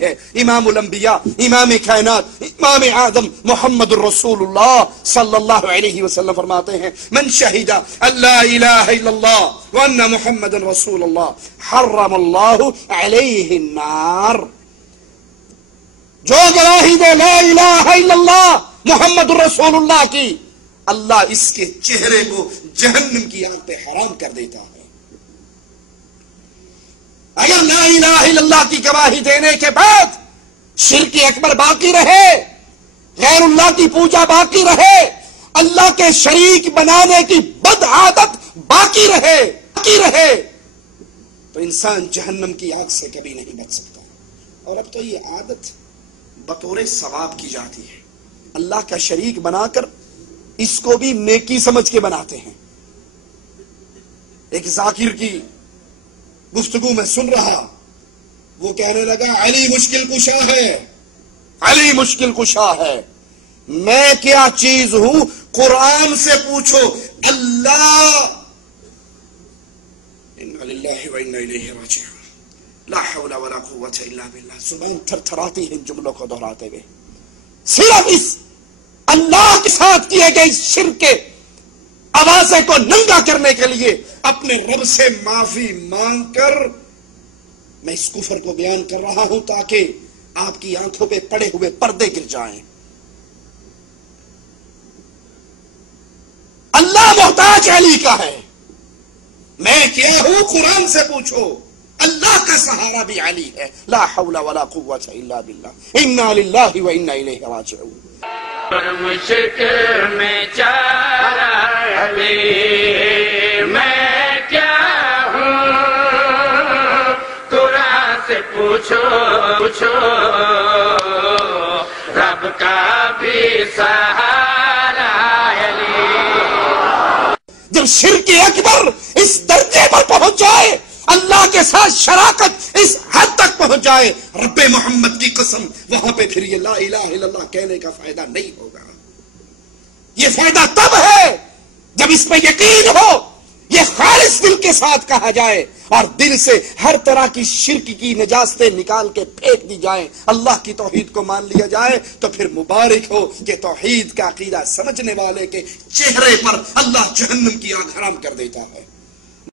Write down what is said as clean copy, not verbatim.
ہے امام الانبیاء، امام کائنات، امام اعظم محمد الرسول اللہ صلی اللہ علیہ وسلم فرماتے ہیں من شہد اللہ الہ الا اللہ وان محمد رسول اللہ حرم اللہ علیہ النار، جو گواہی دے لا الہ الا اللہ محمد الرسول اللہ کی، اللہ اس کے چہرے کو جہنم کی آگ پہ حرام کر دیتا ہے۔ اگر لا الہ الا اللہ کی گواہی دینے کے بعد شرک اکبر باقی رہے، غیر اللہ کی پوجا باقی رہے، اللہ کے شریک بنانے کی بد عادت باقی رہے تو انسان جہنم کی آگ سے کبھی نہیں بچ سکتا۔ اور اب تو یہ عادت بطور ثواب کی جاتی ہے، اللہ کا شریک بنا کر اس کو بھی نیکی سمجھ کے بناتے ہیں۔ ایک ذاکر کی گفتگو میں سن رہا، وہ کہنے لگا علی مشکل کشا ہے، علی مشکل کشا ہے، میں کیا چیز ہوں قرآن سے پوچھو۔ اللہ انا للہ و انا الیہ راجعون لا حول ولا قوة الا باللہ۔ زبان تھر تھراتی ہے ان جملوں کو دہراتے ہوئے، صرف اس اللہ کے ساتھ کیے گئے شرک کے آوازے کو ننگا کرنے کے لیے اپنے رب سے معافی مانگ کر میں اس کفر کو بیان کر رہا ہوں تاکہ آپ کی آنکھوں پہ پڑے ہوئے پردے گر جائیں۔ اللہ محتاج علی کا ہے، میں کیا ہوں قرآن سے پوچھو، اللہ کا سہارا بھی علی ہے، لا حول ولا قوة الا باللہ، انا للہ و انا الیہ راجعون۔ مشرق میں چارہ علی میں کیا ہوں، قرآن سے پوچھو رب کا بھی سہارا علی۔ جب شرک اکبر اس درجے پر پہنچ جائے، اللہ کے ساتھ شراکت اس حد تک پہنچ جائے، رب محمد کی قسم وہاں پہ پھر یہ لا الہ الا اللہ کہنے کا فائدہ نہیں ہوگا۔ یہ فائدہ تب ہے جب اس پہ یقین ہو، یہ خالص دل کے ساتھ کہا جائے اور دل سے ہر طرح کی شرک کی نجاستیں نکال کے پھینک دی جائیں، اللہ کی توحید کو مان لیا جائے، تو پھر مبارک ہو کہ توحید کا عقیدہ سمجھنے والے کے چہرے پر اللہ جہنم کی آگ حرام کر دیتا ہے۔